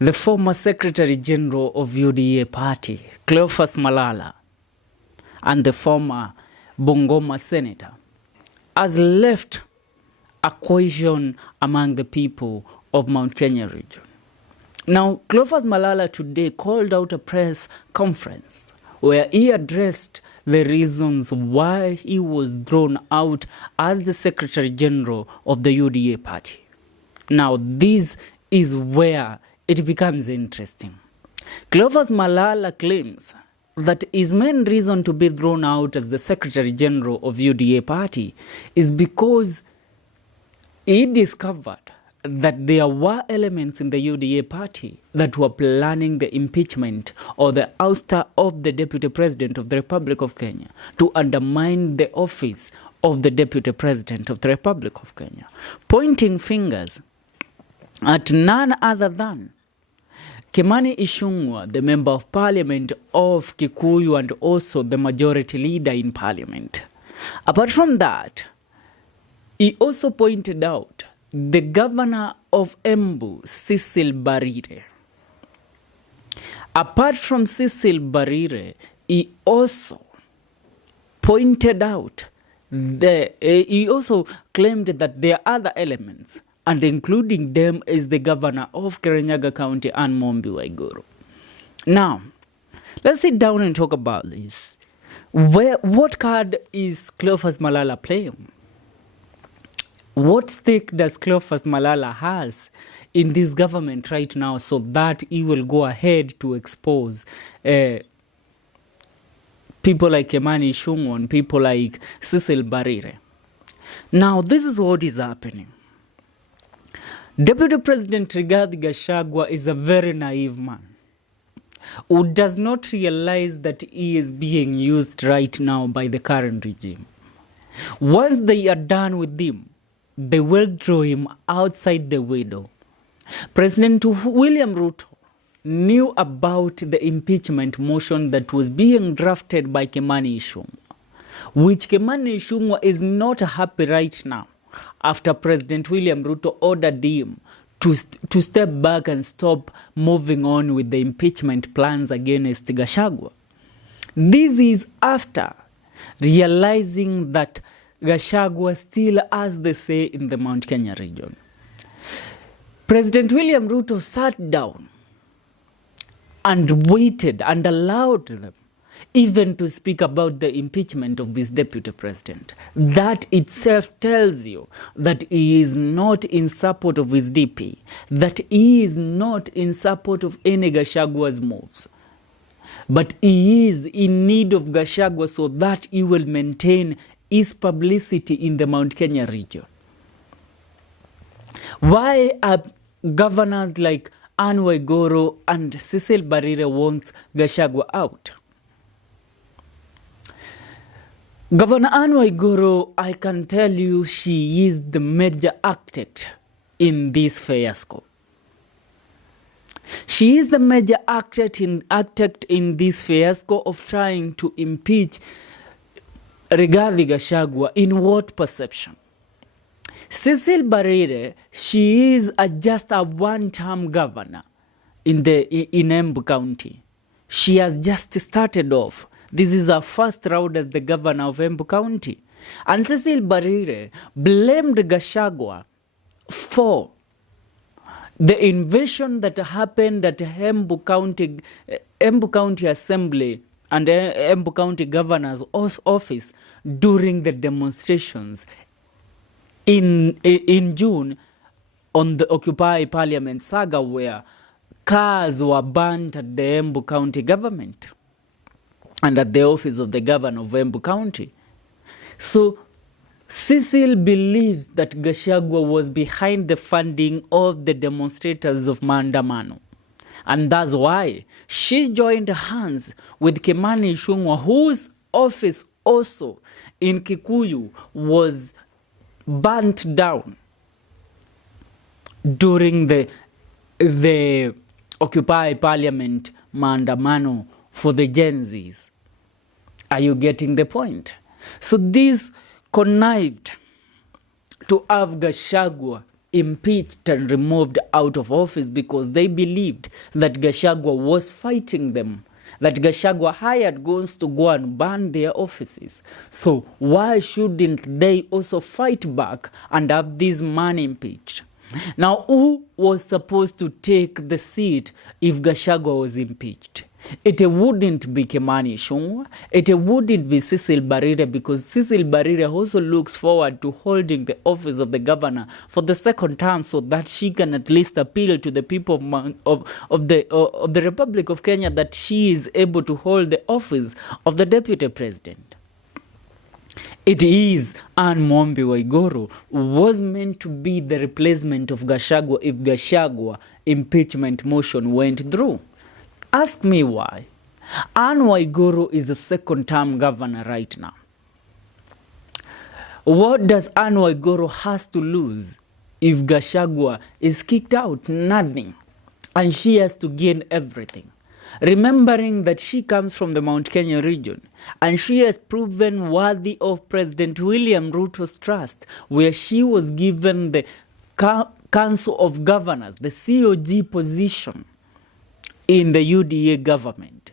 The former Secretary General of UDA party, Cleophas Malala, and the former Bungoma senator, has left a cohesion among the people of Mount Kenya region. Now, Cleophas Malala today called out a press conference where he addressed the reasons why he was thrown out as the Secretary General of the UDA party. Now, this is where it becomes interesting. Cleophas Malala claims that his main reason to be thrown out as the Secretary General of UDA party is because he discovered that there were elements in the UDA party that were planning the impeachment or the ouster of the Deputy President of the Republic of Kenya to undermine the office of the Deputy President of the Republic of Kenya, pointing fingers at none other than Kimani Ichung'wah, the Member of Parliament of Kikuyu and also the Majority Leader in Parliament. Apart from that, he also pointed out the Governor of Embu, Cecil Mbarire. Apart from Cecil Mbarire, he also pointed out he also claimed that there are other elements, and including them is the Governor of Kirinyaga County and Waiguru. Now, let's sit down and talk about this. What card is Cleophas Malala playing? What stake does Cleophas Malala has in this government right now so that he will go ahead to expose people like Kimani Ichung'wah and people like Cecil Mbarire? Now, this is what is happening. Deputy President Rigathi Gachagua is a very naive man who does not realize that he is being used right now by the current regime. Once they are done with him, they will throw him outside the window. President William Ruto knew about the impeachment motion that was being drafted by Kimani Ichung'wah, which Kimani Ichung'wah is not happy right now after President William Ruto ordered him to step back and stop moving on with the impeachment plans against Gachagua. This is after realizing that Gachagua still has the say in the Mount Kenya region. President William Ruto sat down and waited and allowed them even to speak about the impeachment of this deputy president. That itself tells you that he is not in support of his DP, that he is not in support of any Gachagua's moves. But he is in need of Gachagua so that he will maintain his publicity in the Mount Kenya region. Why are governors like Waiguru and Cecil Mbarire wants Gachagua out? Governor Waiguru, I can tell you, she is the major architect in this fiasco. She is the major architect in this fiasco of trying to impeach Rigathi Gachagua. In what perception? Cecil Mbarire, she is just a one-term governor in Embu County. She has just started off. This is her first round as the governor of Embu County. And Cecil Mbarire blamed Gachagua for the invasion that happened at Embu County Assembly and Embu County Governor's office during the demonstrations in June on the Occupy Parliament saga, where cars were burnt at the Embu County government and at the office of the governor of Embu County. So Cecil believes that Gachagua was behind the funding of the demonstrators of Maandamano. And that's why she joined hands with Kimani Ichung'wah, whose office also in Kikuyu was burnt down during the Occupy Parliament Maandamano for the Gen Zs. Are you getting the point? So this connived to have Gachagua impeached and removed out of office because they believed that Gachagua was fighting them, that Gachagua hired guns to go and burn their offices. So why shouldn't they also fight back and have this man impeached? Now, who was supposed to take the seat if Gachagua was impeached? It wouldn't be Kimani Ichung'wah. It wouldn't be Cecil Mbarire, because Cecil Mbarire also looks forward to holding the office of the governor for the second term, so that she can at least appeal to the people of the Republic of Kenya that she is able to hold the office of the deputy president. It is Anne Mombi Waiguru who was meant to be the replacement of Gachagua if Gachagua impeachment motion went through. Ask me why. Anne Waiguru is a second-term governor right now. What does Anne Waiguru has to lose if Gachagua is kicked out? Nothing. And she has to gain everything. Remembering that she comes from the Mount Kenya region, and she has proven worthy of President William Ruto's trust, where she was given the Council of Governors, the COG position in the UDA government,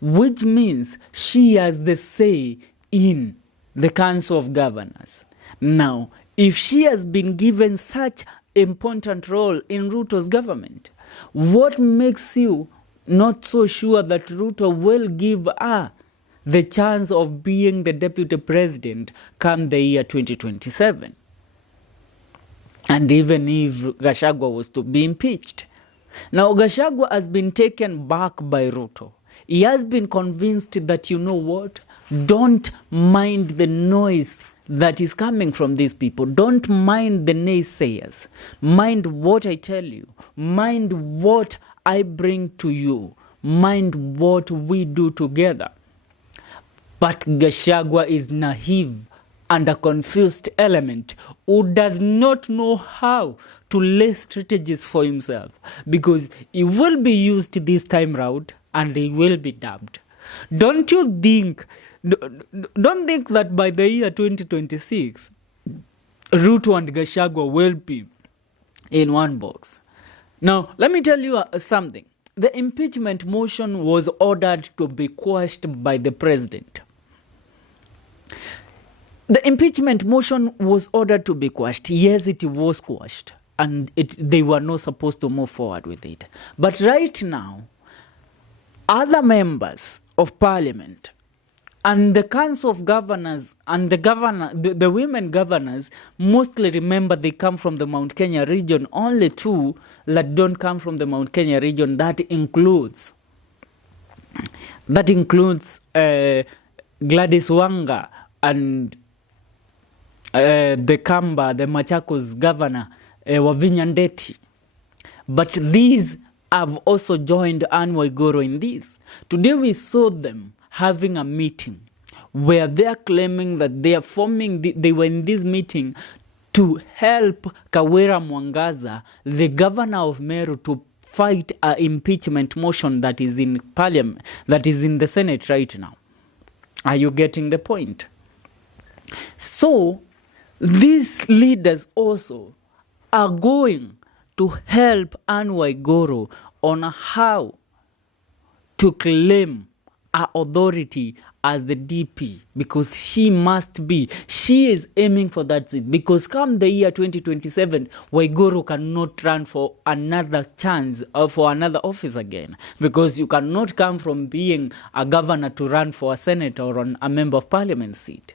which means she has the say in the Council of Governors. Now, if she has been given such important role in Ruto's government, what makes you not so sure that Ruto will give her the chance of being the deputy president come the year 2027? And even if Gachagua was to be impeached. Now, Gachagua has been taken back by Ruto. He has been convinced that, you know what, don't mind the noise that is coming from these people. Don't mind the naysayers. Mind what I tell you. Mind what I bring to you. Mind what we do together. But Gachagua is naive and a confused element who does not know how to lay strategies for himself, because he will be used this time round and he will be dumped. Don't think that by the year 2026, Ruto and Gachagua will be in one box. Now, let me tell you something. The impeachment motion was ordered to be quashed by the president. The impeachment motion was ordered to be quashed. Yes, it was quashed, and they were not supposed to move forward with it. But right now, other members of parliament and the Council of Governors and the women governors, mostly remember they come from the Mount Kenya region. Only two that don't come from the Mount Kenya region. That includes Gladys Wanga and the Machakos governor, Wavinya Ndeti. But these have also joined Anne Waiguru in this. Today we saw them having a meeting where they are claiming that they were in this meeting to help Kawira Mwangaza, the governor of Meru, to fight an impeachment motion that is in parliament, that is in the Senate right now. Are you getting the point? So, these leaders also are going to help Anne Waiguru on how to claim her authority as the DP, because she is aiming for that seat, because come the year 2027, Waiguru cannot run for another chance or for another office again, because you cannot come from being a governor to run for a senator or on a member of parliament seat.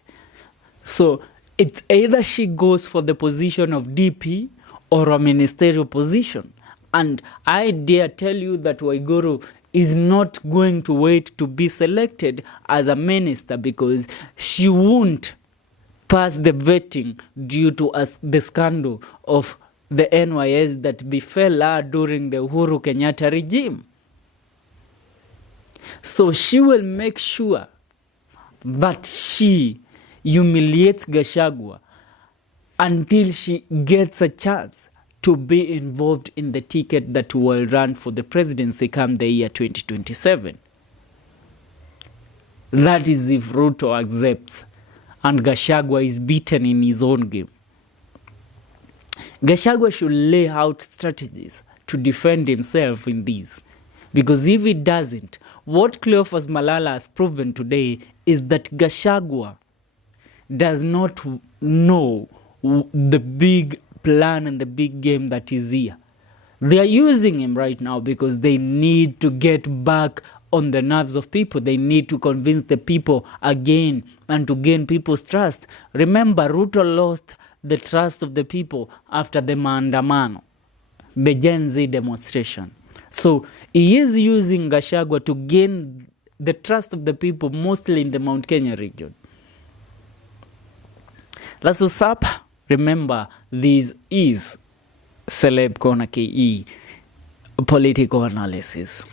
So it's either she goes for the position of DP or a ministerial position. And I dare tell you that Waiguru is not going to wait to be selected as a minister, because she won't pass the vetting due to the scandal of the NYS that befell her during the Uhuru Kenyatta regime. So she will make sure that she humiliates Gachagua until she gets a chance to be involved in the ticket that will run for the presidency come the year 2027. That is if Ruto accepts and Gachagua is beaten in his own game. Gachagua should lay out strategies to defend himself in this. Because if he doesn't, what Cleophas Malala has proven today is that Gachagua does not know the big plan and the big game that is here. They are using him right now because they need to get back on the nerves of people. They need to convince the people again and to gain people's trust. Remember, Ruto lost the trust of the people after the maandamano, the Gen Z demonstration. So he is using Gachagua to gain the trust of the people, mostly in the Mount Kenya region. That's what's up. Remember, this is Celeb Corner KE political analysis.